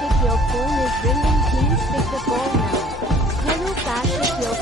Kashif, your phone is ringing. Please pick the call now. Hello Kashif, your